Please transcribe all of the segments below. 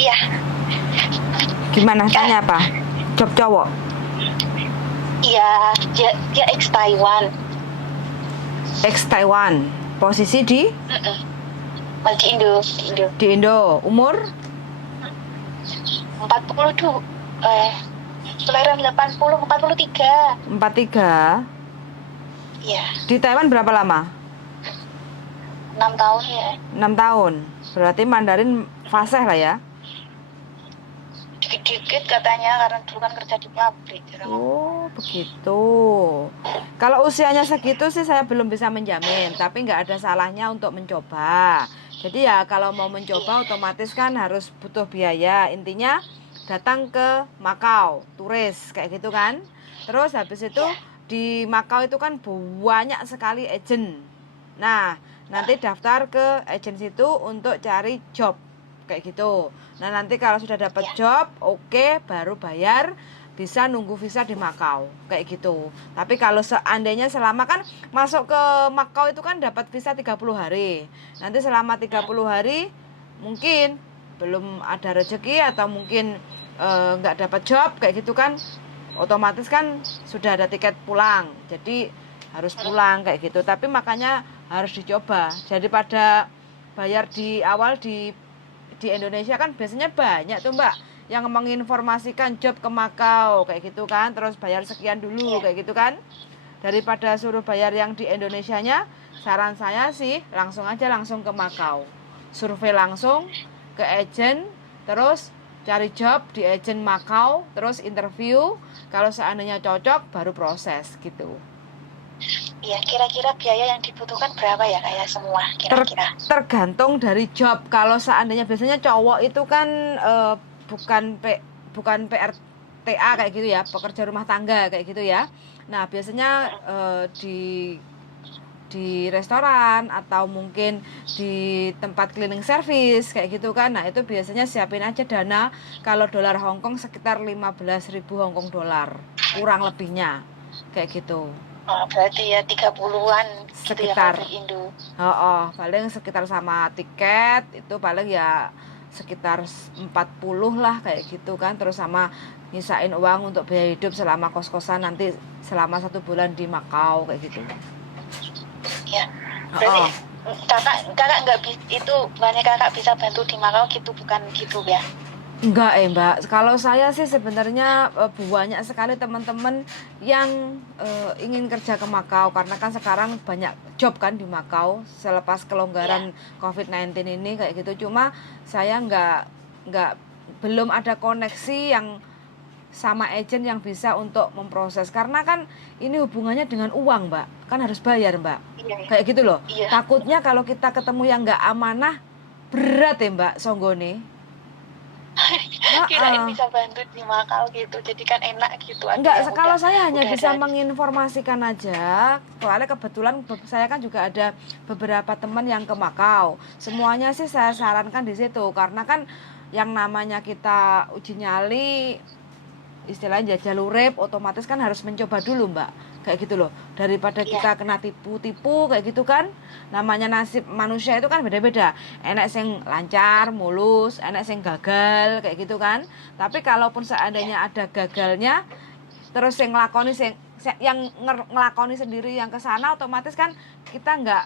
Iya, Gimana, Kak. tanya apa? Job cowok. Iya, dia ex Taiwan. Ex Taiwan. Posisi di Mm-mm. Di Indo, di Indo. Indo. Umur 42, kelahiran 80, 43. 43. Iya, Di Taiwan berapa lama? 6 tahun ya. 6 tahun. Berarti Mandarin fasih lah ya. Dikit-dikit katanya karena dulu kan kerja di pabrik. Jarang ngomong. Oh, begitu. Kalau usianya segitu sih saya belum bisa menjamin, tapi nggak ada salahnya untuk mencoba. Jadi ya kalau mau mencoba Iya, otomatis kan harus butuh biaya. Intinya datang ke Makau, turis kayak gitu kan. Terus habis itu iya. di Makau itu kan banyak sekali agent. Nah, nanti Heeh. daftar ke agent situ untuk cari job kayak gitu. Nah, nanti kalau sudah dapat Iya, job, oke, baru bayar, bisa nunggu visa di Makau kayak gitu. Tapi kalau seandainya selama kan masuk ke Makau itu kan dapat visa 30 hari. Nanti selama 30 hari mungkin belum ada rezeki atau mungkin nggak dapat job kayak gitu kan, otomatis kan sudah ada tiket pulang, jadi harus pulang kayak gitu. Tapi makanya harus dicoba, jadi pada bayar di awal di Indonesia kan biasanya banyak tuh mbak yang menginformasikan job ke Makau kayak gitu kan, terus bayar sekian dulu iya. kayak gitu kan. Daripada suruh bayar yang di Indonesianya, saran saya sih langsung aja langsung ke Makau, survei langsung ke agent, terus cari job di agent Makau, terus interview, kalau seandainya cocok baru proses gitu. Iya, kira-kira biaya yang dibutuhkan berapa ya kayak semua Ter- kira-kira? Tergantung dari job. Kalau seandainya biasanya cowok itu kan bukan bukan PRTA kayak gitu ya, pekerja rumah tangga kayak gitu ya. Nah, biasanya di restoran atau mungkin di tempat cleaning service kayak gitu kan. Nah, itu biasanya siapin aja dana kalau dolar Hongkong sekitar 15.000 Hongkong dolar, kurang lebihnya. Kayak gitu. Oh, berarti ya 30-an gitu ya kalau Sekitar dari Indo. paling sekitar sama tiket itu paling ya sekitar 40 lah kayak gitu kan, terus sama nyisain uang untuk biaya hidup selama kos-kosan nanti selama 1 bulan di Makau kayak gitu. Ya, berarti Oh, kakak kakak nggak itu bukannya kakak bisa bantu di Makau gitu, bukan gitu ya? enggak mbak, kalau saya sih sebenarnya banyak sekali teman-teman yang ingin kerja ke Makau karena kan sekarang banyak job kan di Makau selepas kelonggaran Iya, COVID-19 ini kayak gitu. Cuma saya nggak belum ada koneksi yang sama agent yang bisa untuk memproses karena kan ini hubungannya dengan uang mbak, kan harus bayar mbak, iya, iya. kayak gitu loh. Iya. Takutnya kalau kita ketemu yang nggak amanah, berat ya mbak songgone. Kirain Heeh. bisa bantu di Makau gitu, jadi kan enak gitu. Ada Enggak, yang kalau saya hanya udah bisa dari. menginformasikan aja. Soalnya kebetulan saya kan juga ada beberapa teman yang ke Makau. Semuanya sih saya sarankan di situ karena kan yang namanya kita uji nyali, istilahnya jajal urip, otomatis kan harus mencoba dulu mbak, kayak gitu loh, daripada Iya, kita kena tipu-tipu kayak gitu kan. Namanya nasib manusia itu kan beda-beda, enak yang lancar mulus, enak yang gagal kayak gitu kan. Tapi kalaupun iya, seandainya ada gagalnya, terus yang ngelakoni yang ngelakoni sendiri yang kesana, otomatis kan kita nggak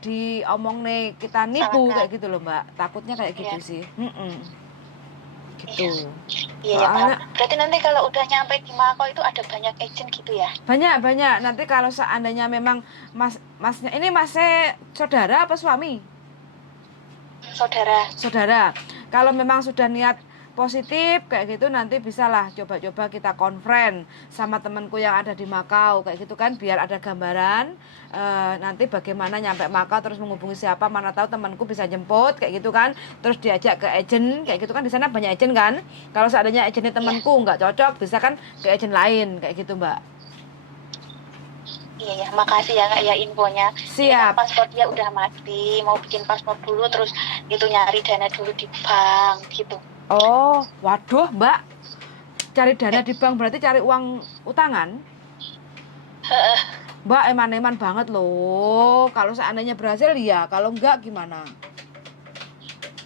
diomong nih kita nipu salahkan. kayak gitu loh mbak, takutnya kayak Iya, gitu sih. iya, Gitu. iya ya paham. Soalnya Berarti nanti kalau udah nyampe di Makau itu ada banyak agent gitu ya? banyak banyak nanti kalau seandainya memang masnya ini masnya saudara apa suami? Saudara. Saudara. Kalau memang sudah niat positif kayak gitu, nanti bisalah coba-coba kita konfren sama temanku yang ada di Makau kayak gitu kan, biar ada gambaran nanti bagaimana nyampe Makau, terus menghubungi siapa, mana tahu temanku bisa jemput kayak gitu kan, terus diajak ke agent kayak gitu kan, di sana banyak agent kan. Kalau seandainya agentnya Iya, temanku nggak cocok, bisa kan ke agent lain kayak gitu mbak. iya ya, makasih ya Kak ya infonya. Ini kan Siap. paspor dia udah mati, mau bikin paspor dulu terus itu nyari dana dulu di bank gitu. Oh, waduh, Mbak. Cari dana Eh, di bank berarti cari uang utangan? Mbak, eman-eman banget loh. Kalau seandainya berhasil ya, kalau enggak gimana?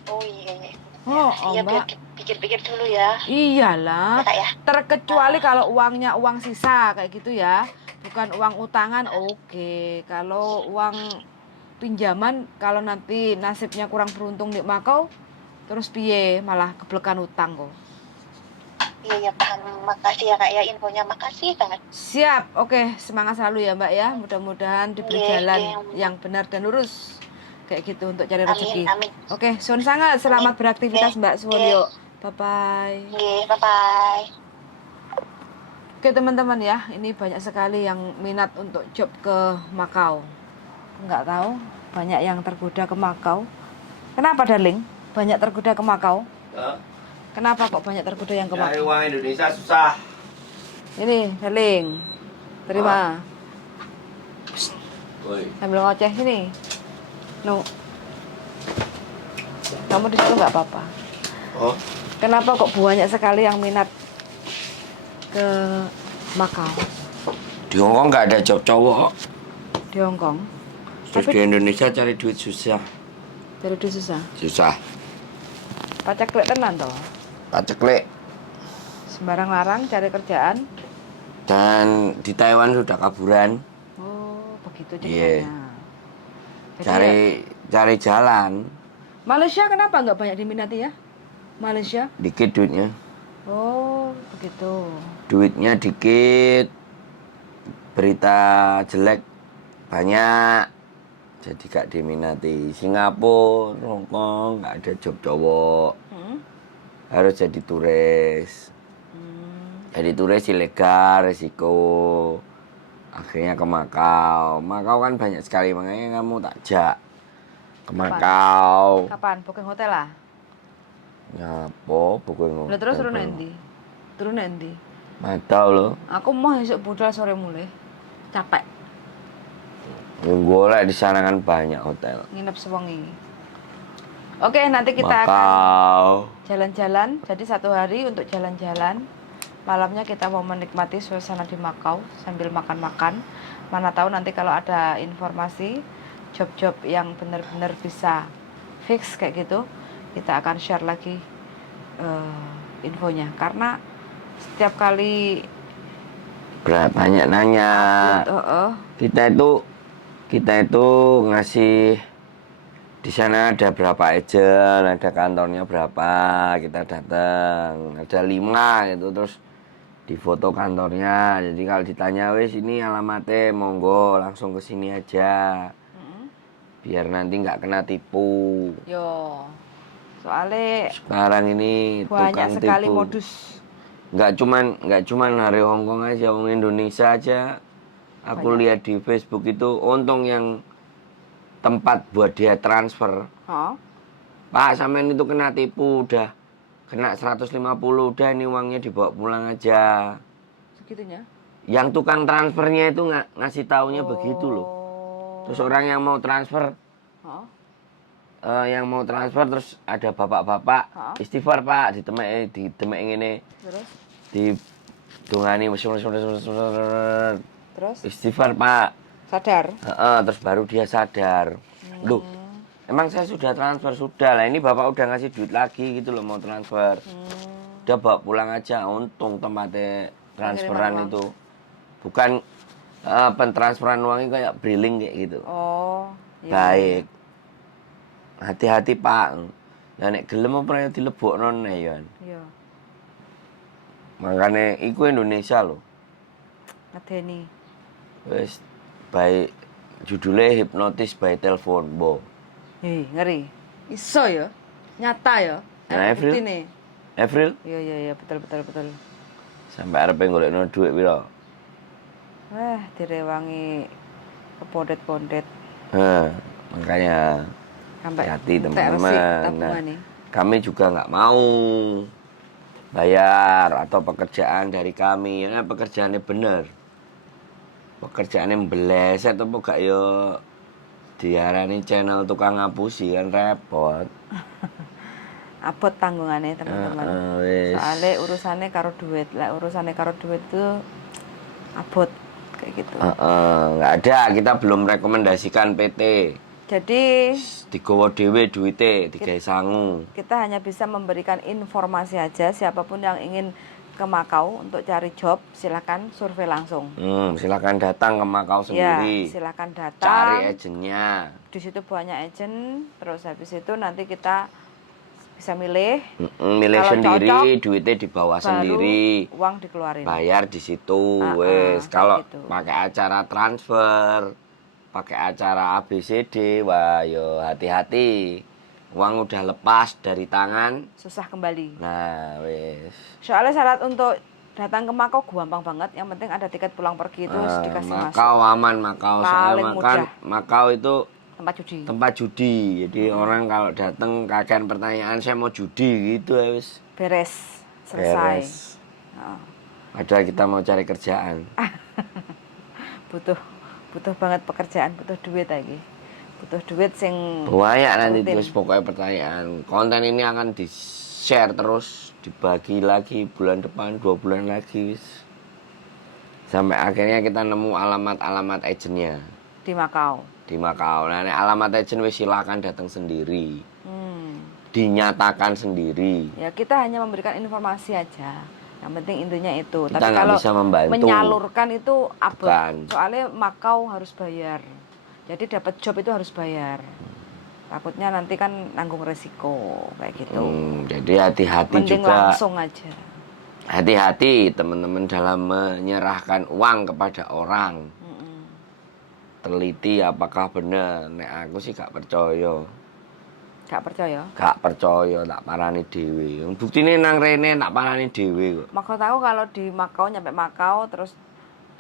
oh iya, iya. Oh, Ya biar Mbak. pikir-pikir dulu ya. Iyalah. Ya Kak ya. Terkecuali kalau uangnya uang sisa kayak gitu ya. Bukan uang utangan, oke. Kalau uang pinjaman, kalau nanti nasibnya kurang beruntung di Makau, terus piye malah keblekan utang kok. Iya ya paham. Makasih ya Kak ya infonya. Makasih banget. Siap, oke, semangat selalu ya Mbak ya. Mudah-mudahan diberi Nggih, jalan nggih. yang benar dan lurus. Kayak gitu untuk cari Amin, rezeki. amin. Oke, suwun sangat. Amin. Selamat beraktivitas Mbak Suwun Nggih, yuk. Bye-bye. nggih. Bye-bye. Oke teman-teman ya, ini banyak sekali yang minat untuk job ke Makau. Nggak tahu, banyak yang tergoda ke Makau. Kenapa darling? Banyak tergoda ke Makau? Kenapa kok banyak tergoda yang ke Cari Makau? uang Indonesia susah. Ini, darling. Terima. Woi. Sambil ngoceh sini. No. Kamu di situ nggak apa-apa. Oh, Kenapa kok banyak sekali yang minat ke Makau di Hongkong nggak ada job cowok. di Hong Kong? Terus Tapi di Indonesia cari duit susah. dari itu susah. Susah. Pacak klek tenan toh. Paceklek. Sembarang larang cari kerjaan. Dan di Taiwan sudah kaburan. Oh, begitu Iya. ceritanya. Jadi Cari ya, cari jalan. Malaysia kenapa nggak banyak diminati ya? Malaysia? Dikit duitnya. Oh, begitu. Duitnya dikit. Berita jelek banyak. Jadi gak diminati. Singapura, Hongkong nggak ada job cowok. Hmm? Harus jadi turis. Hmm. Jadi turis ilegal, resiko. Akhirnya ke Makau. Makau kan banyak sekali, makanya kamu tak ajak ke Makau. Kapan? Booking hotel lah. Ngapo, pokoknya Lah terus turun endi? Turun endi? Matau loh. Aku mau esok budal sore mulai. Capek. Yang golek di sana kan banyak hotel. Nginep sewengi. Oke, nanti kita akan Makau. jalan-jalan. Jadi satu hari untuk jalan-jalan. Malamnya kita mau menikmati suasana di Makau sambil makan-makan. Mana tahu nanti kalau ada informasi job-job yang benar-benar bisa fix kayak gitu, kita akan share lagi infonya. Karena setiap kali Banyak nanya. Kita itu ngasih di sana ada berapa agent, ada kantornya berapa, kita datang, ada 5 gitu, terus di foto kantornya. Jadi kalau ditanya wes ini alamatnya, monggo langsung ke sini aja, biar nanti nggak kena tipu. Yo, soalnya Sekarang ini banyak tukang sekali tipu. modus. Nggak cuman hari Hongkong aja, orang Indonesia aja. Aku lihat di Facebook itu, untung yang tempat buat dia transfer. Hah? Pak, sampean itu kena tipu, udah kena 150, udah ini uangnya dibawa pulang aja. Segitunya? Yang tukang transfernya itu ngasih taunya begitu loh. Terus orang yang mau transfer, Hah? terus ada bapak-bapak, Hah? istighfar Pak, ditemek ini, Terus? di dongani, Terus? istighfar Pak. Sadar? Terus baru dia sadar. Loh, emang saya sudah transfer, sudah lah. Ini bapak udah ngasih duit lagi gitu loh, mau transfer. Udah bawa pulang aja. Untung tempatnya transferan itu. Bukan pentransferan uangnya kayak briling kayak gitu. Oh, iya. Baik. Hati-hati Pak. Ya nek gelem apa ya dilebokno nek ya. Iya. Makanya iku Indonesia loh. Ngedeni. Wes baik judulnya hipnotis by telepon, Bo. Hei, ngeri. Iso ya? Nyata ya? Nah, April? Nih. April Iya, betul. sampai arep golekno duit piro? Wah, direwangi kepondet-pondet. Makanya Sampai hati entek teman-teman. resik Nah, tabungane. kami juga nggak mau bayar atau pekerjaan dari kami, ya pekerjaannya bener. Pekerjaannya mbeleset apa gak yo diarani channel tukang ngapusi kan repot. Abot tanggungannya teman-teman. Wis. Soalnya urusannya karo duit. Lah urusannya karo duit tuh abot kayak gitu. Nggak ada, kita belum rekomendasikan PT. Jadi Digowo dhewe duwite, digawe sangu. kita hanya bisa memberikan informasi aja. Siapapun yang ingin ke Makau untuk cari job, silakan survei langsung. Silakan datang ke Makau Ya, sendiri. silakan Cari datang. agennya. Di situ banyak agent. Terus habis itu nanti kita bisa milih. Milih Kalau sendiri, cocok, duitnya dibawa baru sendiri. uang dikeluarin. Bayar di situ, wes. kayak Kalau gitu. pakai acara transfer, pakai acara ABCD, wah yo hati-hati. Uang udah lepas dari tangan. Susah kembali. Nah, wes. Soalnya syarat untuk datang ke Makau gampang banget. Yang penting ada tiket pulang pergi itu dikasih masuk. Makau aman, Makau. Paling Soalnya makan mudah. Makau itu Tempat judi. tempat judi. Jadi orang kalau datang kakean pertanyaan saya mau judi gitu ya wes. Beres. Selesai. Beres. Heeh. Padahal kita mau cari kerjaan. butuh banget pekerjaan, butuh duit lagi. Butuh duit sing Banyak nanti rutin. terus pokoknya pertanyaan. Konten ini akan di-share terus, dibagi lagi bulan depan, 2 bulan lagi wis. Sampai akhirnya kita nemu alamat-alamat agennya Di Makau. di Makau. Nah, nek alamat agen wis silakan datang sendiri. Hmm. Dinyatakan sendiri. Ya kita hanya memberikan informasi aja. Yang penting intinya itu. Kita Tapi nggak kalau bisa membantu. menyalurkan itu abot. Bukan. Soalnya Makau harus bayar. Jadi dapat job itu harus bayar. Takutnya nanti kan nanggung resiko kayak gitu. Jadi hati-hati Mending juga. langsung aja. Hati-hati teman-teman dalam menyerahkan uang kepada orang. Teliti apakah benar. Nek aku sih gak percaya. Gak percaya? Gak percaya, tak parani dhewe. Buktine nang rene tak parani dhewe kok. Makau tahu kalau di Makau nyampe Makau terus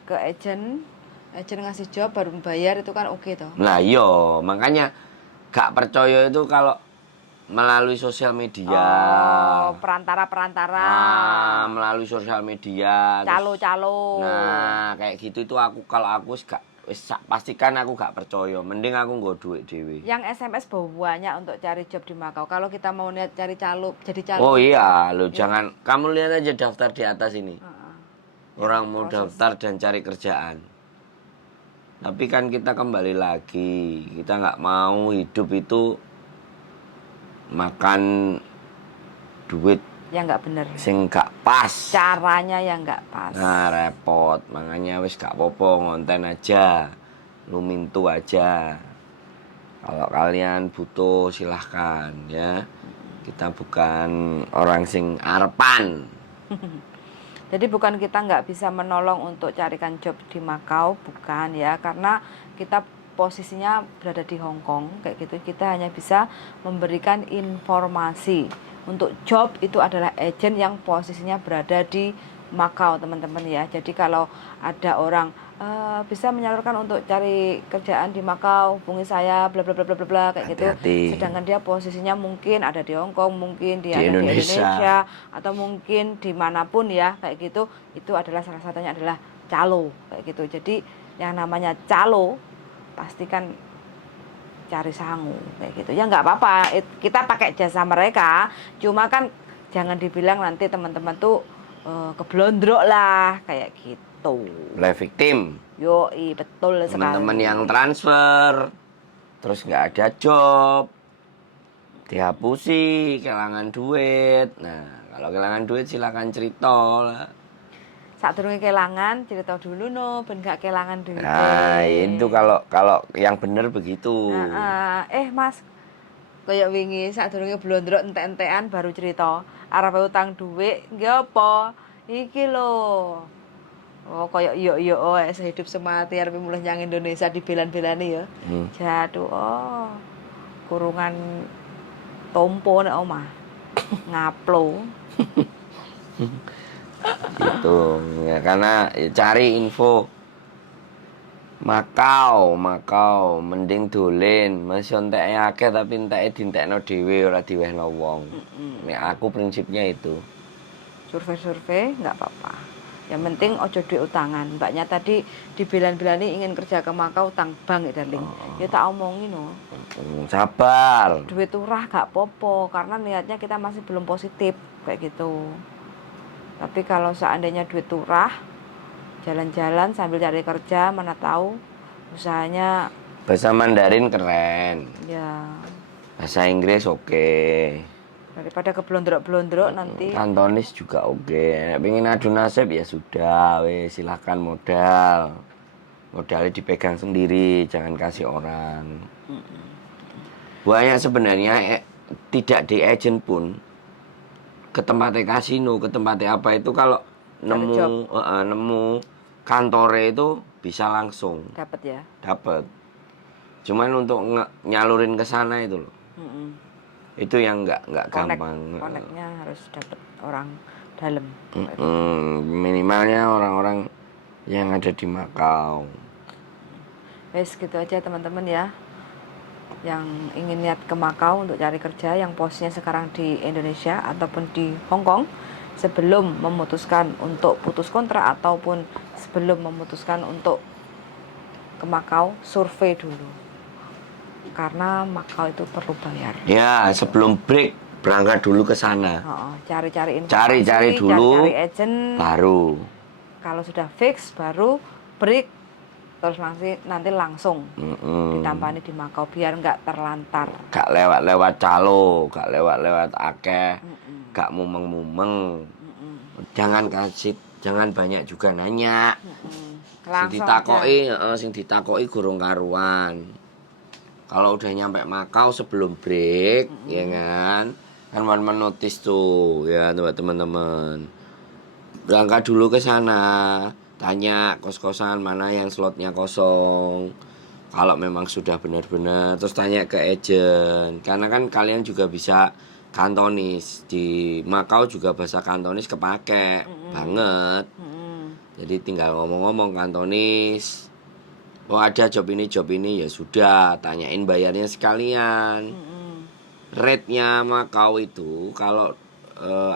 ke agent ngasih job baru bayar itu kan oke toh. Nah iya, makanya gak percaya itu kalau melalui sosial media. Oh, perantara-perantara. Melalui sosial media. terus- Calo-calo. Nah, kayak gitu itu kalau aku pastikan aku gak percaya. Mending aku nggo duit dhewe. Yang SMS banyak untuk cari job di Makau. Kalau kita mau niat cari calo, jadi calo. Oh iya, lo jangan kamu lihat aja daftar di atas ini. Heeh. Orang mau daftar dan cari kerjaan. Tapi kan kita kembali lagi, kita nggak mau hidup itu makan duit Ya nggak bener. sing gak pas. Caranya yang nggak pas. Nah repot, makanya wis gak popo ngonten aja, lu mintu aja. Kalau kalian butuh silahkan ya. Kita bukan orang sing arepan. Jadi bukan kita nggak bisa menolong untuk carikan job di Makau, bukan ya, karena kita posisinya berada di Hong Kong kayak gitu. Kita hanya bisa memberikan informasi. Untuk job itu adalah agen yang posisinya berada di Makau, teman-teman ya. Jadi kalau ada orang bisa menyalurkan untuk cari kerjaan di Makau, hubungi saya bla bla bla bla bla kayak gitu. Hati-hati. Sedangkan dia posisinya mungkin ada di Hong Kong, mungkin dia Di ada di Indonesia. Indonesia atau mungkin dimanapun ya kayak gitu. Itu adalah salah satunya adalah calo kayak gitu. Jadi yang namanya calo pasti kan cari sangu kayak gitu ya, nggak apa-apa, kita pakai jasa mereka, cuma kan jangan dibilang nanti teman-teman tuh keblondrok lah kayak gitu. Play victim. Yoi, betul sekali. Teman-teman yang transfer terus nggak ada job, dihapusi, kehilangan duit. Nah kalau kehilangan duit silakan cerita lah. Saat durunge kelangan cerita dulu no, ben gak kelangan duit. Nah itu kalau yang bener begitu. Mas, kayak wingi saat durunge blondrok entek-entekan baru cerita arep utang duit nggih apa iki lho. Oh kayak yo sehidup semati arep mulih nyang Indonesia dibelan-belani ya. Jatuh kurungan tompo nek omah. Ngaplo. Gitu ya, karena cari info Makau mending dolen masih entek akeh tapi enteke dintekno dhewe ora diwehno wong. Nek aku prinsipnya itu. Survei nggak apa-apa. Yang penting ojo duit utangan. Mbaknya tadi dibelan-belani ingin kerja ke Makau utang bank ya darling. Ya tak omongin no. Sabar. Duit turah gak popo karena niatnya kita masih belum positif kayak gitu. Tapi kalau seandainya duit turah, jalan-jalan sambil cari kerja, mana tahu usahanya Bahasa Mandarin keren. Ya. Bahasa Inggris oke. Daripada keblondrok-blondrok nanti. Kantonis juga oke. Nek pengen adu nasib ya sudah, wes silahkan modal. Modalnya dipegang sendiri, jangan kasih orang. Banyak sebenarnya tidak di agent pun ke tempatnya kasino, ke tempatnya apa itu kalau nemu kantore itu bisa langsung Dapat ya. dapat. Cuman untuk nyalurin ke sana itu loh. Itu yang nggak gampang. Koneknya harus dapat orang dalam. Minimalnya orang-orang yang ada di Makau. Wes gitu aja teman-teman ya. Yang ingin niat ke Makau untuk cari kerja, yang posnya sekarang di Indonesia ataupun di Hong Kong, sebelum memutuskan untuk putus kontrak ataupun sebelum memutuskan untuk ke Makau, survei dulu. Karena Makau itu perlu bayar. Ya, sebelum break berangkat dulu ke sana. Cari-cari informasi, Cari dulu, cari agent. baru. Kalau sudah fix, baru break. Terus nanti langsung ditampani di Makau biar nggak terlantar. Gak lewat-lewat calo, gak lewat-lewat akeh, gak mumeng-mumeng. Jangan banyak juga nanya. Sing ditakoki gurung karuan. Kalau udah nyampe Makau sebelum break, ya kan menotis tuh ya teman-teman. Berangkat dulu ke sana. Tanya kos-kosan mana yang slotnya kosong. Kalau memang sudah benar-benar, terus tanya ke agent. Karena kan kalian juga bisa Kantonis. Di Makau juga bahasa Kantonis kepake banget. Jadi tinggal ngomong-ngomong Kantonis. Oh ada job ini ya sudah, tanyain bayarnya sekalian. Rate-nya Makau itu kalau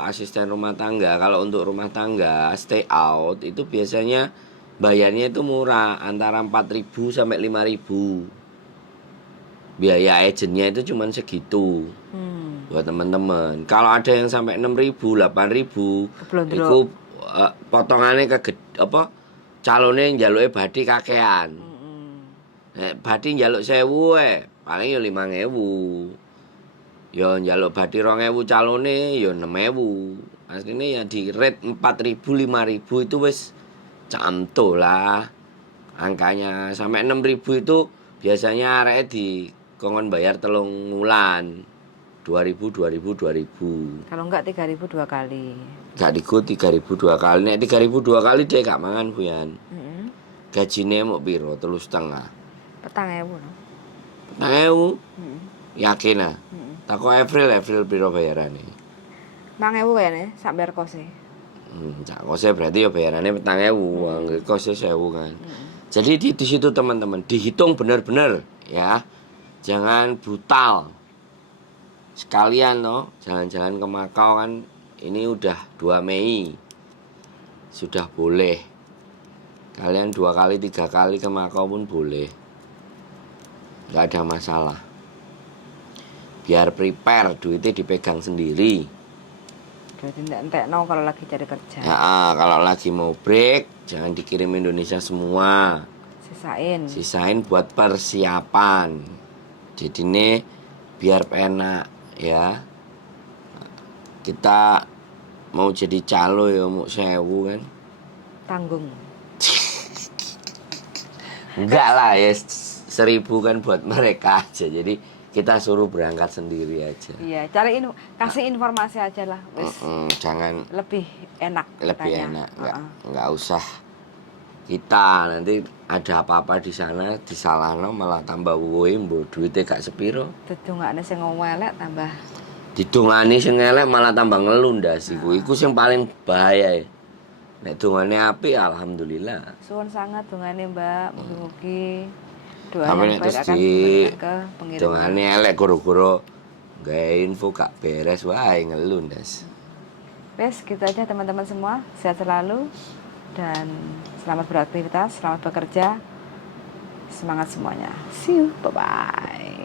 asisten rumah tangga, kalau untuk rumah tangga stay out itu biasanya bayarnya itu murah, antara 4.000 sampai 5.000. Biaya agentnya itu cuma segitu. Buat teman-teman. Kalau ada yang sampai 6.000, 8.000, itu potongannya calonnya njaluke badi kakean. Badi njaluk 1.000 paling ya 5.000. Ya njaluk badi 2.000 calone ya 6.000. Asline ya di rate 4.000 5.000 itu wis camto lah. Angkanya sampai 6.000 itu biasanya areke dikongkon bayar 3 wulan. 2.000. Kalau enggak 3.000 2 kali. Gak digo 3.000 2 kali. Nek 3.000 2 kali dia gak mangan Buyan. Gajine mau piro? 3,5. 4.000 no. 4.000. Yakin ah? Tako April piro bayarane? 4.000 kayaknya sak bayar kose. Sak kose berarti ya bayarannya 4.000, kosnya 1.000 kan. Jadi di situ teman-teman dihitung benar-benar ya. Jangan brutal. Sekalian loh, jalan-jalan ke Makau kan ini udah 2 Mei. Sudah boleh. Kalian 2 kali 3 kali ke Makau pun boleh. Gak ada masalah. Biar prepare, duitnya dipegang sendiri. Jadi entek-entekno kalau lagi cari kerja. Ya, kalau lagi mau break, jangan dikirim Indonesia semua. Sisain buat persiapan. Jadi ini biar enak ya. Kita mau jadi calo ya mau 1.000 kan. Tanggung. Enggak lah ya 1.000 kan buat mereka aja. Jadi kita suruh berangkat sendiri aja. Iya, kasih informasi aja lah, wis. Jangan lebih enak. Nggak usah kita nanti ada apa-apa di sana disalahno malah tambah woe mbok duitnya gak sepiro. Didongakne sing elek tambah. Didongani sing elek malah tambah ngelundas iku. Iku sing paling bahaya. Nek dongane apik alhamdulillah. Suwun sangat dongane Mbak, mugi-mugi tapi nek terus di dongane elek goro-goro gawe info gak beres wae ngelundas. Wes gitu aja teman-teman semua, sehat selalu dan selamat beraktivitas, selamat bekerja, semangat semuanya. See you, bye bye.